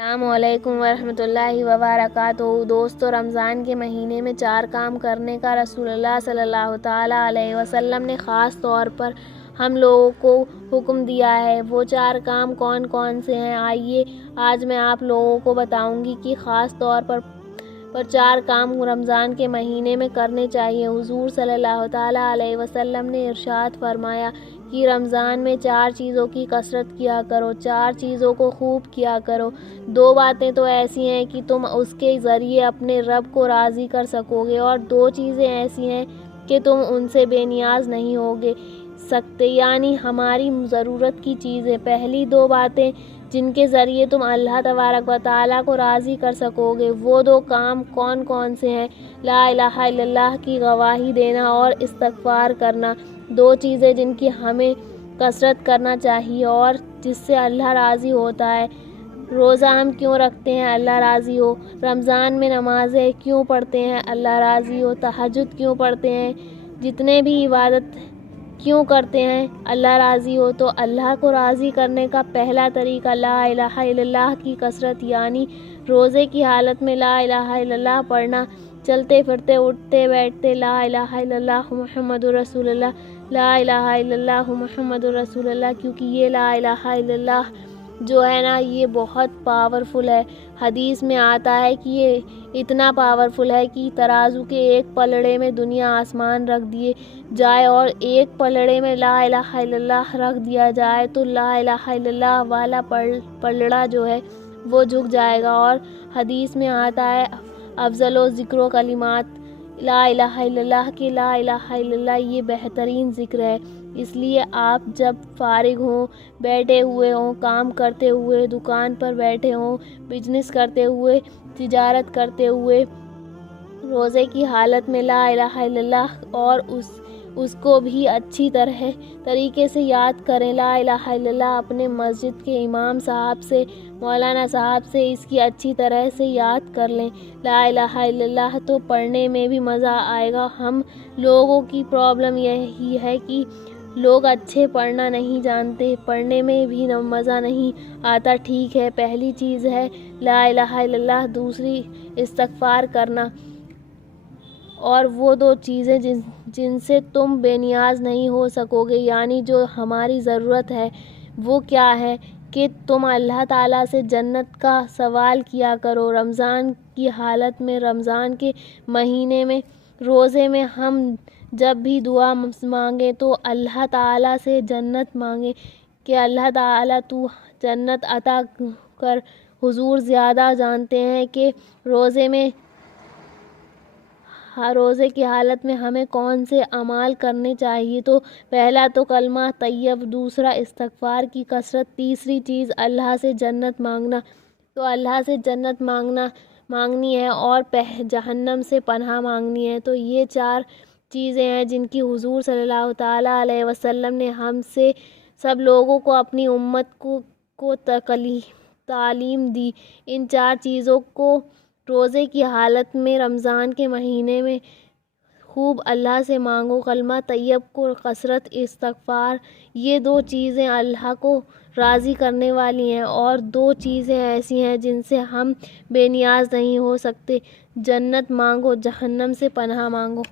السلام علیکم ورحمۃ اللہ وبرکاتہ۔ دوستو، رمضان کے مہینے میں 4 کام کرنے کا رسول اللہ صلی اللہ تعالیٰ علیہ وسلم نے خاص طور پر ہم لوگوں کو حکم دیا ہے۔ وہ 4 کام کون کون سے ہیں؟ آئیے آج میں آپ لوگوں کو بتاؤں گی کہ خاص طور پر 4 کام رمضان کے مہینے میں کرنے چاہیے۔ حضور صلی اللہ تعالیٰ علیہ وسلم نے ارشاد فرمایا کہ رمضان میں 4 چیزوں کی کثرت کیا کرو، 4 چیزوں کو خوب کیا کرو۔ 2 باتیں تو ایسی ہیں کہ تم اس کے ذریعے اپنے رب کو راضی کر سکو گے، اور 2 چیزیں ایسی ہیں کہ تم ان سے بے نیاز نہیں ہوگے سکتے، یعنی ہماری ضرورت کی چیزیں۔ پہلی 2 باتیں جن کے ذریعے تم اللہ تبارک و تعالیٰ کو راضی کر سکو گے، وہ 2 کام کون کون سے ہیں؟ لا الہ الا اللہ کی گواہی دینا اور استغفار کرنا۔ 2 چیزیں جن کی ہمیں کثرت کرنا چاہیے اور جس سے اللہ راضی ہوتا ہے۔ روزہ ہم کیوں رکھتے ہیں؟ اللہ راضی ہو۔ رمضان میں نمازیں کیوں پڑھتے ہیں؟ اللہ راضی ہو۔ تہجد کیوں پڑھتے ہیں؟ جتنے بھی عبادت کیوں کرتے ہیں؟ اللہ راضی ہو۔ تو اللہ کو راضی کرنے کا پہلا طریقہ لا الہ الا اللہ کی کثرت، یعنی روزے کی حالت میں لا الہ الا اللہ پڑھنا، چلتے پھرتے اٹھتے بیٹھتے لا الہ الا اللہ محمد رسول اللہ، لا الہ الا اللہ محمد رسول اللہ، کیونکہ یہ لا الہ الا اللہ جو ہے نا، یہ بہت پاورفل ہے۔ حدیث میں آتا ہے کہ یہ اتنا پاورفل ہے کہ ترازو کے ایک پلڑے میں دنیا آسمان رکھ دیے جائے اور ایک پلڑے میں لا الہ الا اللہ رکھ دیا جائے تو لا الہ الا اللہ والا پلڑا جو ہے وہ جھک جائے گا۔ اور حدیث میں آتا ہے افضل و ذکر و کلمات لا الہ الا اللہ کہ لا الہ الا اللہ یہ بہترین ذکر ہے۔ اس لیے آپ جب فارغ ہوں، بیٹھے ہوئے ہوں، کام کرتے ہوئے، دکان پر بیٹھے ہوں، بزنس کرتے ہوئے، تجارت کرتے ہوئے، روزے کی حالت میں لا الہ الا اللہ اور اس کو بھی اچھی طریقے سے یاد کریں۔ لا الہ الا اللہ اپنے مسجد کے امام صاحب سے، مولانا صاحب سے اس کی اچھی طرح سے یاد کر لیں۔ لا الہ الا اللہ تو پڑھنے میں بھی مزہ آئے گا۔ ہم لوگوں کی پرابلم یہی ہے کہ لوگ اچھے پڑھنا نہیں جانتے، پڑھنے میں بھی مزہ نہیں آتا۔ ٹھیک ہے، پہلی چیز ہے لا الہ الا اللہ، دوسری استغفار کرنا، اور وہ 2 چیزیں جن سے تم بے نیاز نہیں ہو سکو گے، یعنی جو ہماری ضرورت ہے وہ کیا ہے کہ تم اللہ تعالیٰ سے جنت کا سوال کیا کرو۔ رمضان کی حالت میں، رمضان کے مہینے میں، روزے میں ہم جب بھی دعا مانگیں تو اللہ تعالیٰ سے جنت مانگیں کہ اللہ تعالیٰ تو جنت عطا کر۔ حضور زیادہ جانتے ہیں کہ روزے کی حالت میں ہمیں کون سے اعمال کرنے چاہیے۔ تو پہلا تو کلمہ طیب، دوسرا استغفار کی کثرت، تیسری چیز اللہ سے جنت مانگنا۔ تو اللہ سے جنت مانگنی ہے اور جہنم سے پناہ مانگنی ہے۔ تو یہ 4 چیزیں ہیں جن کی حضور صلی اللہ تعالیٰ علیہ وسلم نے ہم سے سب لوگوں کو، اپنی امت کو تعلیم دی۔ ان 4 چیزوں کو روزے کی حالت میں رمضان کے مہینے میں خوب اللہ سے مانگو۔ کلمہ طیب کو کثرت، استغفار، یہ 2 چیزیں اللہ کو راضی کرنے والی ہیں، اور 2 چیزیں ایسی ہیں جن سے ہم بے نیاز نہیں ہو سکتے۔ جنت مانگو، جہنم سے پناہ مانگو۔